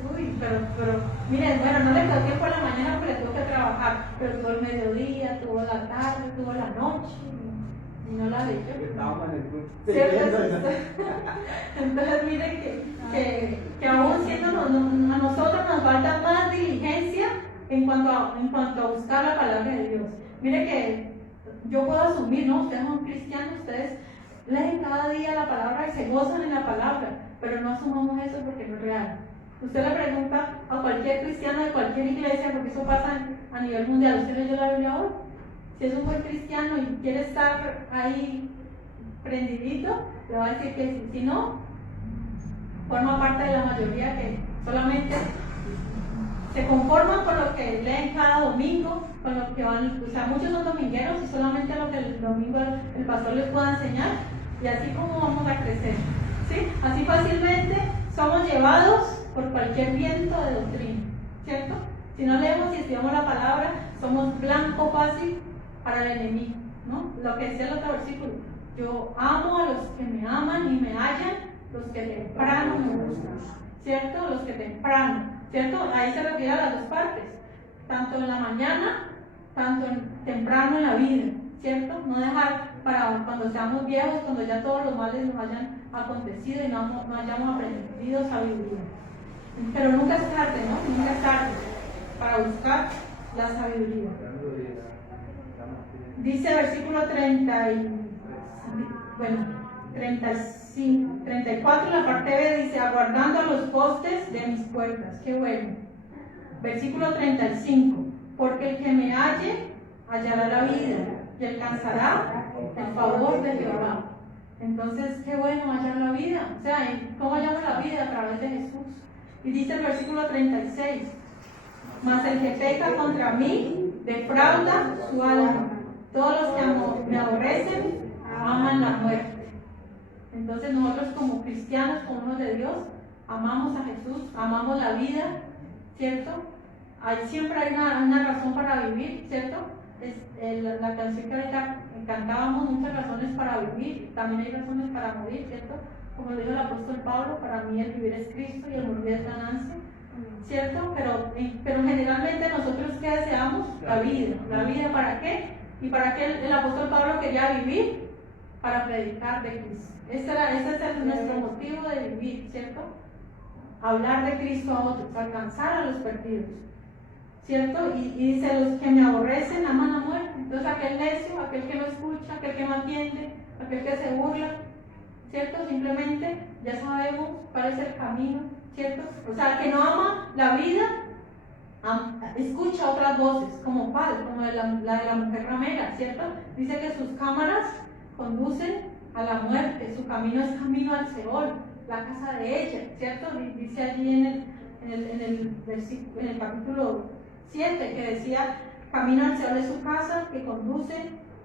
pero miren, bueno, no le quedó tiempo a la mañana porque tuvo que trabajar, pero tuvo el mediodía, tuvo la tarde, tuvo la noche, y no la leyó. Entonces, miren que aún siendo a nosotros nos falta más diligencia en cuanto a buscar la palabra de Dios. Miren que yo puedo asumir, ¿no? Ustedes son cristianos, ustedes leen cada día la palabra y se gozan en la palabra, pero no asumamos eso porque no es real. Usted le pregunta a cualquier cristiano de cualquier iglesia, porque eso pasa a nivel mundial, ¿usted leyó la Biblia hoy? Si es un buen cristiano y quiere estar ahí prendidito, le va a decir que sí. Si no, forma parte de la mayoría que solamente se conforman con lo que leen cada domingo, con lo que van, o sea, muchos son domingueros y solamente lo que el domingo el pastor les pueda enseñar, y así como vamos a crecer, ¿sí? Así fácilmente somos llevados por cualquier viento de doctrina, ¿cierto? Si no leemos y estudiamos la palabra, somos blanco fácil para el enemigo, ¿no? Lo que decía el otro versículo, yo amo a los que me aman y me hallan, los que temprano me buscan, ¿cierto? Los que temprano, ¿cierto? Ahí se refiere a las dos partes, tanto en la mañana, tanto temprano en la vida, ¿cierto? No dejar para cuando seamos viejos, cuando ya todos los males nos hayan acontecido y no hayamos aprendido sabiduría. Pero nunca es tarde, ¿no? Nunca es tarde para buscar la sabiduría. Dice versículo 34, la parte B dice, aguardando los postes de mis puertas. Qué bueno. Versículo 35, porque el que me halle hallará la vida y alcanzará el favor de Jehová. Entonces, qué bueno hallar la vida. O sea, ¿cómo hallamos la vida? A través de Jesús. Y dice el versículo 36, mas el que peca contra mí defrauda su alma. Todos los que me aborrecen aman la muerte. Entonces nosotros como cristianos, como hijos de Dios, amamos a Jesús, amamos la vida, ¿cierto? Siempre hay una razón para vivir, ¿cierto? La canción que ahorita cantábamos, muchas razones para vivir, también hay razones para morir, ¿cierto? Como lo dijo el apóstol Pablo, para mí el vivir es Cristo y el morir es ganancia, ¿cierto? Pero generalmente nosotros ¿qué deseamos? La vida. ¿La vida para qué? ¿Y para qué el apóstol Pablo quería vivir? para predicar de Cristo. Ese es nuestro motivo de vivir, ¿cierto? Hablar de Cristo a otros, alcanzar a los perdidos, ¿cierto? Y dice, los que me aborrecen aman la muerte. Entonces aquel necio, aquel que no escucha, aquel que no atiende, aquel que se burla, ¿cierto? Simplemente ya sabemos cuál es el camino, ¿cierto? O sea, que no ama la vida, escucha otras voces, como cuál, como la de la mujer ramera, ¿cierto? Dice que sus cámaras conducen a la muerte, su camino es camino al Seol, la casa de ella, ¿cierto? Dice allí en el capítulo 7 que decía, camino al Seol es su casa que conduce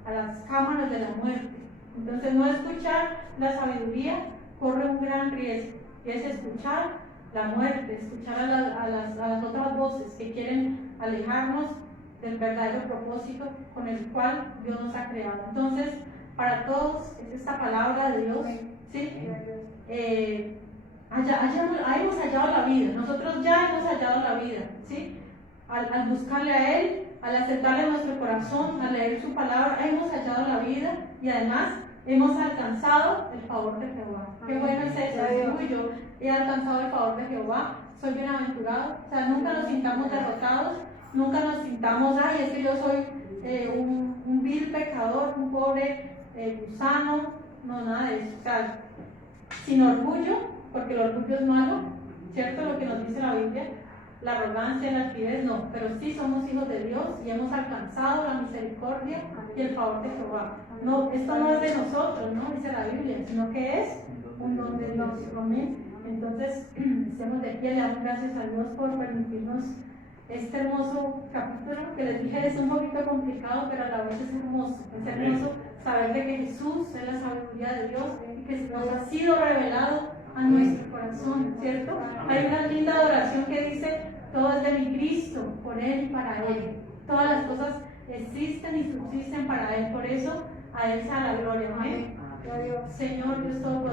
a las cámaras de la muerte. Entonces no escuchar la sabiduría corre un gran riesgo, y es escuchar la muerte, escuchar a las otras voces que quieren alejarnos del verdadero propósito con el cual Dios nos ha creado. Entonces, para todos es esta palabra de Dios, ¿sí? Hemos hallado la vida, nosotros ya hemos hallado la vida, ¿sí? Al buscarle a Él, al aceptarle en nuestro corazón, al leer su palabra, hemos hallado la vida y además hemos alcanzado el favor de Jehová. Qué bueno es eso, yo he alcanzado el favor de Jehová, soy bienaventurado. O sea, nunca nos sintamos derrotados, nunca nos sintamos, ay, es que yo soy un vil pecador, un pobre gusano, no, nada de eso. O sea, sin orgullo, porque el orgullo es malo, ¿cierto? Lo que nos dice la Biblia, la arrogancia, la altivez, no, pero sí somos hijos de Dios y hemos alcanzado la misericordia y el favor de Jehová. No, esto no es de nosotros, ¿no? Dice la Biblia, sino que es un don de Dios. Amén. Entonces, estemos de pie, le damos gracias a Dios por permitirnos este hermoso capítulo, que les dije es un poquito complicado, pero a la vez es hermoso saber de que Jesús es la sabiduría de Dios y que nos ha sido revelado a nuestro corazón, ¿cierto? Hay una linda adoración que dice, todo es de mi Cristo, por Él y para Él. Todas las cosas existen y subsisten para Él, por eso a Él sea la gloria. Amén. Señor Dios Todopoderoso.